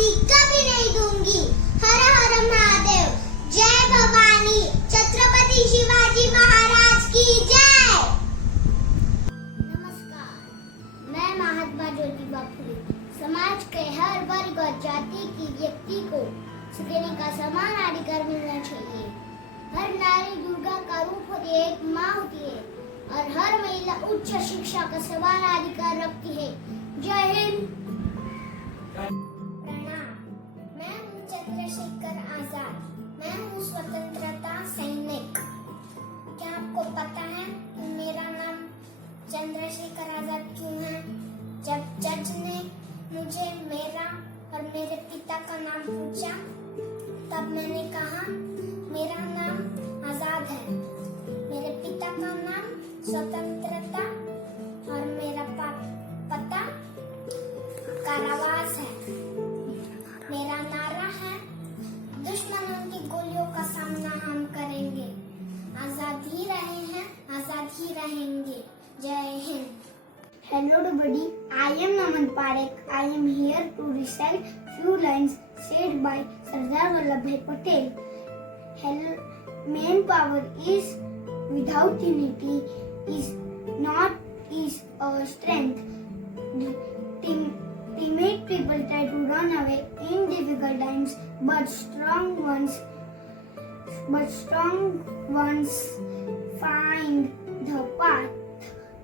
फांसी कभी नहीं दूंगी। हर हर महादेव, जय भवानी, छत्रपति शिवाजी महाराज की जय। नमस्कार, मैं महात्मा ज्योतिबा फुले समाज के हर वर्ग और जाति की व्यक्ति को स्त्रियों का समान अधिकार मिलना चाहिए। हर नारी दुर्गा का रूप होती है, एक माँ होती है और हर महिला उच्च शिक्षा का समान अधिकार रखती है। जय हिंद। प्रणाम, मैं हूँ चंद्रशेखर आजाद, मैं हूँ स्वतंत्रता सैनिक। क्या आपको पता है कि मेरा नाम चंद्रशेखर आजाद क्यों है? जब जज ने मुझे मेरा और मेरे पिता का नाम पूछा तब मैंने कहा मेरा नाम आजाद है, मेरे पिता का नाम स्वतंत्रता और मेरा पता कारावास है। मेरा नारा है दुश्मनों की गोलियों का सामना हम करेंगे, आजाद ही रहे हैं, आजाद ही रहेंगे। जय Hind. Hello everybody, I am Naman Parekh. I am here to recite few lines said by Sardar Vallabhbhai Patel. Hello, main power is without unity is a strength. Timid people try to run away in difficult times, but strong ones find the path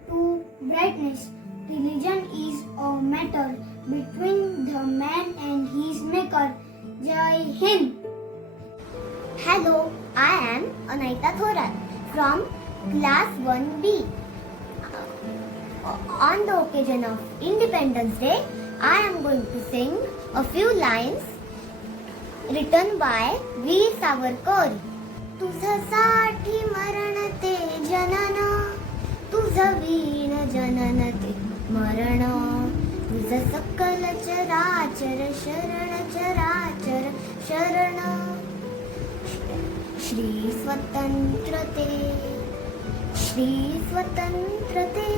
to brightness. Religion is a matter between the man and his maker. Jai Hind. Hello, I am Anaita Thorat from class 1B. On the occasion of Independence Day, I am going to sing a few lines written by Veer Savarkar. तुझ्यासाठी मरण ते जनन, तुझं वीण जनन ते मरण, तुझ सकल चराचर शरण चराचर शरण. Shri स्वतंत्रते, Shri स्वतंत्रते,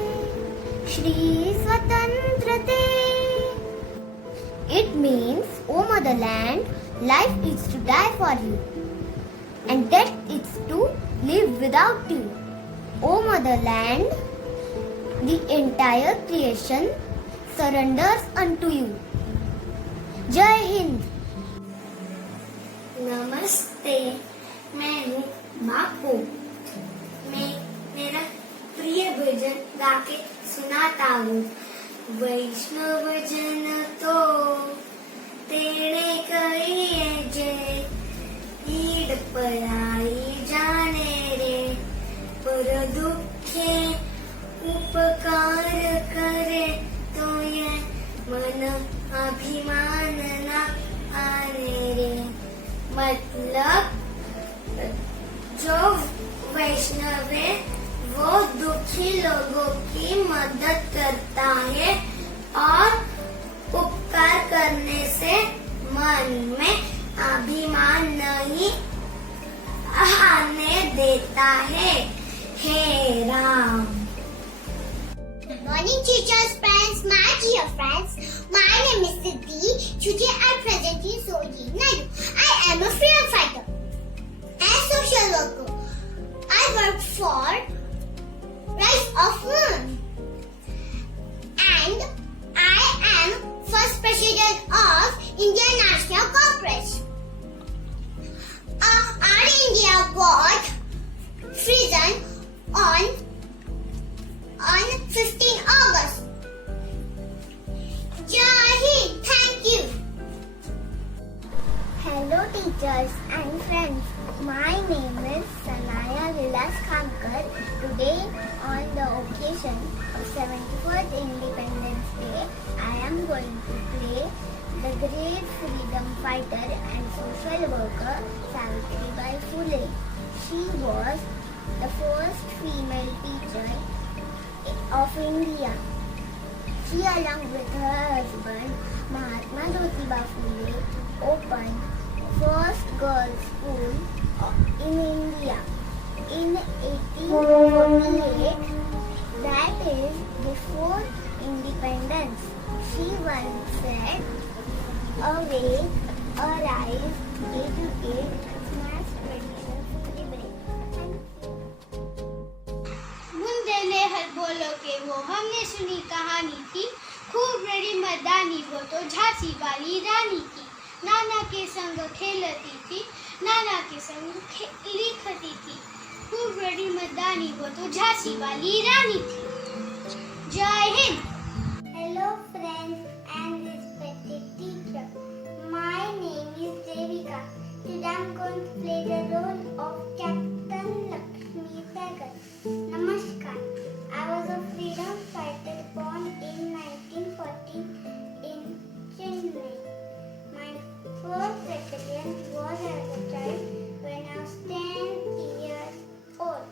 Shri स्वतंत्रते. It means, O motherland, life is to die for you, and death is to live without you. O motherland, the entire creation surrenders unto you. Jai Hind. नमस्ते, मैं हूँ बापू। मैं मेरा प्रिय भजन गा के सुनाता हूँ। वैष्णव जन तो तेणे कहिए जय, ईड पराई जाने रे, पर दुखे उपकार करे तो ये मन अभिमान ना आने रे. मतलब जो वैष्णव है वो दुखी लोगों की मदद करता है और उपकार करने से मन में अभिमान नहीं आने देता है. हे Ram. Good morning teachers, friends, my dear friends. My name is Siddhi. Today I present you Soji Naidu. I am a freedom fighter and social worker. I work for Rights of Women. And I am first president of Indian National Congress. Our India got freedom on 15 August. Jai Hind. Thank you. Hello teachers and friends. My name is Sanaya Vilas Khankar. Today on the occasion of 74th Independence Day, I am going to play the great freedom fighter and social worker Savitribai Phule. She was the first female teacher of India. She, along with her husband Mahatma Jyotiba Phule, opened first girls' school in India in 1848. That is before independence. She once said, "A way Smash traditions celebrate. मुंदे ने हर बोलो के वो हमने सुनी कहानी थी, खूब बड़ी मर्दानी वो तो झांसी वाली रानी थी। नाना के संग खेलती थी, नाना के संग लिखती थी, खूब बड़ी मर्दानी वो तो झांसी वाली रानी थी। जय Hind. Hello friends and respected teacher. My name is Devika. Today I'm going to play the role of Captain Lakshmi Sehgal. Namaskar. I was a freedom fighter born in 1914 in Chennai. My first rebellion was as a child when I was 10 years old.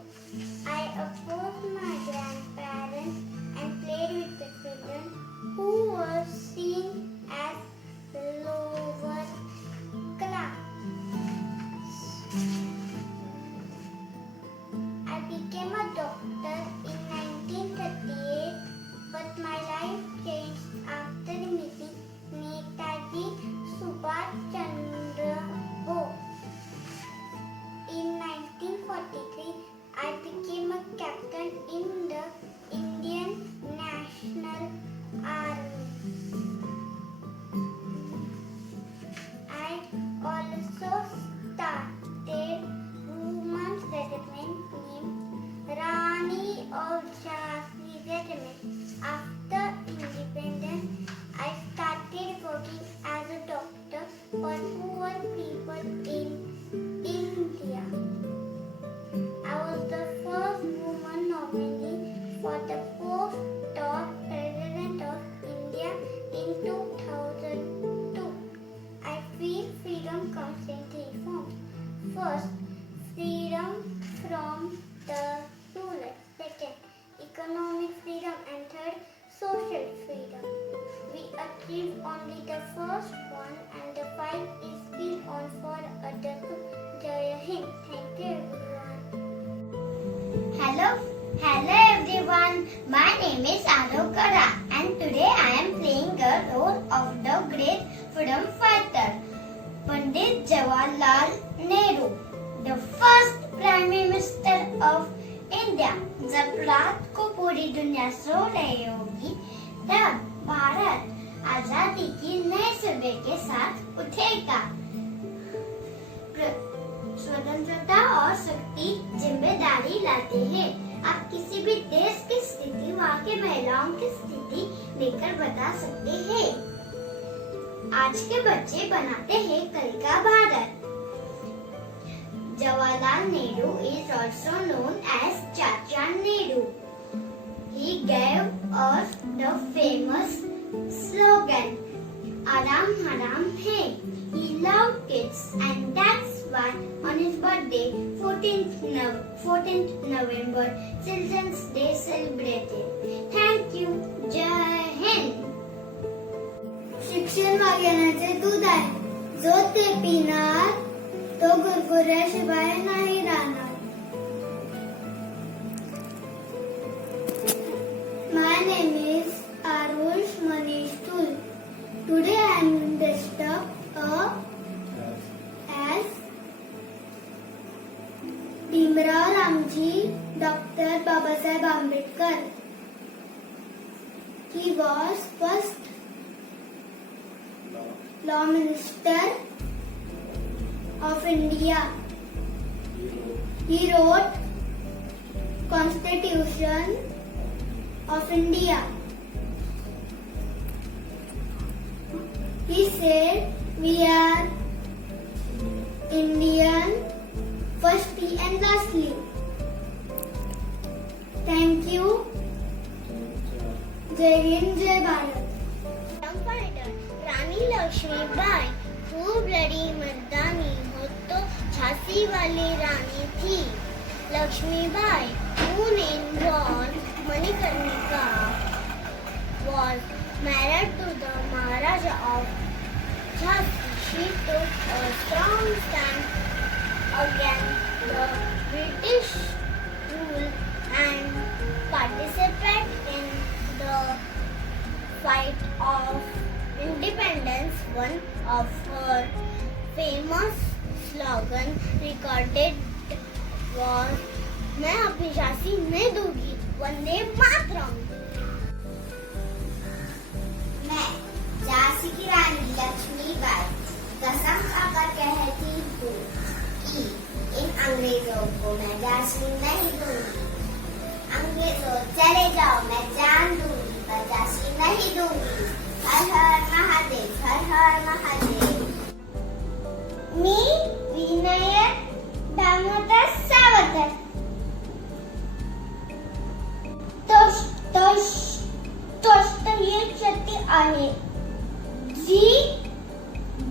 I opposed my grandparents and played with the children who were seen as lower class. I became a doctor in 1938, but my life changed after meeting Netaji Subhash Chandra Bose. In 1943, I became a captain in the Indian National Army. I also started women's regiment named Rani of Jhansi Regiment. After independence, I started working as a doctor for poor people in India. I was the first woman nominee for the post of President of India in 2002. I feel freedom comes in three forms. First, freedom from the ruler. Second, economic freedom. And third, social freedom. We achieve only the first one and the fight is still on for others. Jai Hind. Thank you everyone. Hello everyone. My name is Arav Kara and today I am playing a role of the great freedom fighter, Pandit Jawaharlal Nehru, the first Prime Minister of India. जब रात को पूरी दुनिया सो रही होगी, तब भारत आजादी की नए सुबह के साथ उठेगा। स्वतंत्रता और शक्ति जिम्मेदारी लाते हैं। आप किसी भी देश की स्थिति, वहाँ के महिलाओं की स्थिति लेकर बता सकते हैं। आज के बच्चे बनाते हैं कल का Bharat. Jawaharlal Nehru is also known as Chacha Nehru. He gave us the famous slogan, "Aram Haram Hai." He loved kids and that's why on his birthday, 14th November, Children's Day celebrated. Thank you. Jai Hind. शिक्षण मागण्याचे दूध आहे, जो ते पिणार तो गुरगुऱ्याशिवाय नाही राहणार. My name is Arush Manish Tul. Today I am dressed up as Bhimrao Ramji, Dr. Babasaheb Ambedkar. He was first Law Minister of India. He wrote Constitution of India. He said we are Indian firstly and lastly. Thank you. Jai Hind, Jai Bharat. Freedom fighter रानी लक्ष्मीबाई खूब लड़ी मर्दानी, हो तो झांसी वाली रानी थी। Lakshmibai born in Lord Manikarnika was married to the Maharaja of Jhansi. She took a strong stand against the British rule and participated in the fight of independence. One of her famous slogan recorded was मैं अपनी झांसी नहीं दूंगी, वंदे मातरम। मैं झांसी की रानी लक्ष्मीबाई कसम खाकर कहती हूँ कि इन अंग्रेजों को मैं झांसी नहीं दूंगी। अंग्रेजों चले जाओ, मैं जान दूंगी पर झांसी नहीं दूंगी। हर हर महादेव, हर हर महादेव। मी विनायक दामोदर सावकर एक शक्ती आहे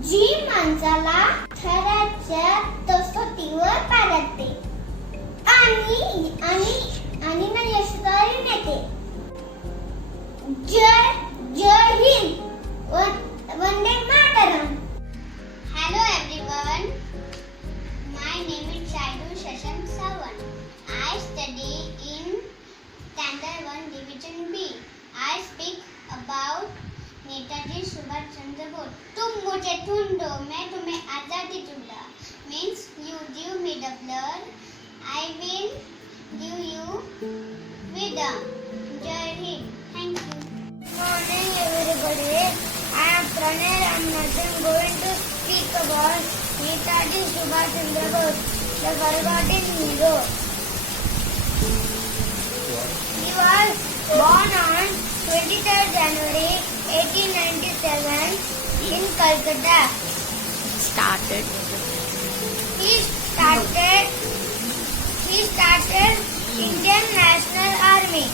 जी माणसाला खऱ्याच्या कसोटीवर पाडते आणि ना यशस्वी नेते। जय Hind, Vande Mataram. Hello everyone, my name is Shaidu Shashank Sawan. I study in Standard 1 Division B. I speak about Netaji Subhash Chandra Bose. तुम मुझे ढूंढो, मैं तुम्हें आजादी दूंगा। Means you give me the blood, I will give you freedom. Jai Hind. Thank you. Good morning everybody. I am Pranay Ramanathan going to speak about Netaji Subhash Chandra Bose, the forgotten hero. He was born on 23rd January 1897 in Calcutta. He started Indian National Army.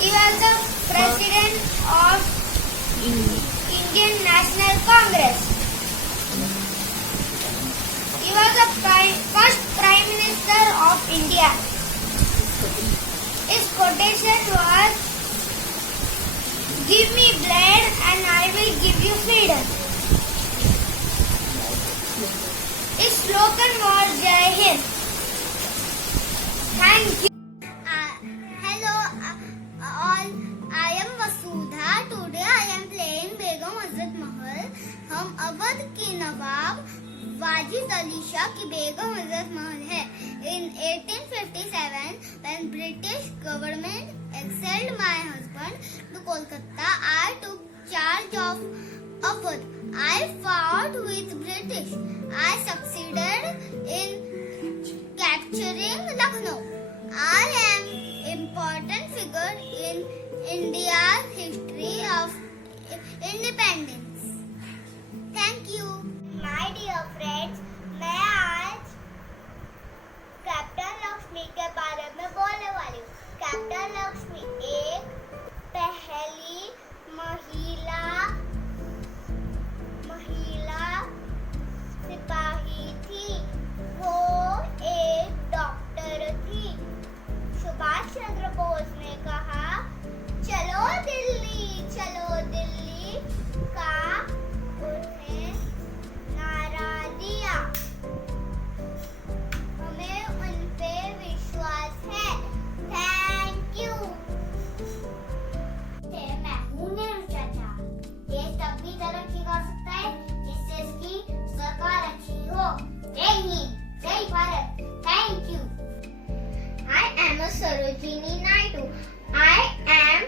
He was the president of Indian National Congress. He was the first Prime Minister of India. His quotation was, "Give me blood and I will give you freedom." His slogan was Jai Hind. Thank you. Hello all, I am Vasudha. Today I am playing Begum Hazrat Mahal. हम अवध के नवाब वाजिद अली शाह की बेगम हजरत महल है। In 1857, when British government exiled my husband to Kolkata, I took charge of Awadh. I fought with British. I succeeded in capturing Lucknow. I am important figure in India's history of independence. Thank you. My dear friends, मैं आज captain Lakshmi के बारे में बोलने वाली हूँ। Captain Lakshmi एक पहली महिला सिपाही थी। वो एक डॉक्टर थी। सुभाष चंद्र बोस ने कहा, चलो दिल्ली का उन्हें नारा दिया। हमें उन पे विश्वास है। Thank you. मैं हूँ नेहरू चाचा। देश तब भी तरक्की कर सकता है जिससे इसकी सरकार अच्छी हो। जय हिंद, जय Bharat. Thank you. I am a Sarojini Naidu. I am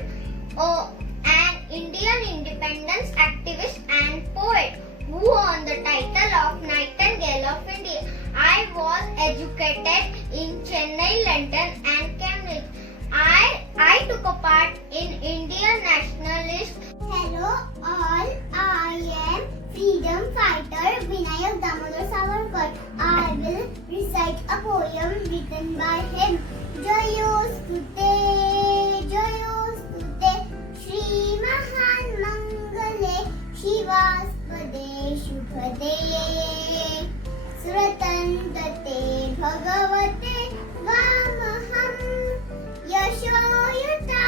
an Indian independence activist and poet who won the title of Nightingale of India. I was educated in Chennai, London and Cambridge. I took a part in Indian nationalist. Hello all, I am freedom fighter Vinayak Damodar Savarkar. I will recite a poem written by him. Jayostute, Shri Mahan Mangale, Shivaspade Shubhade, Suratantate Bhagavate Vamaham, Yashoyata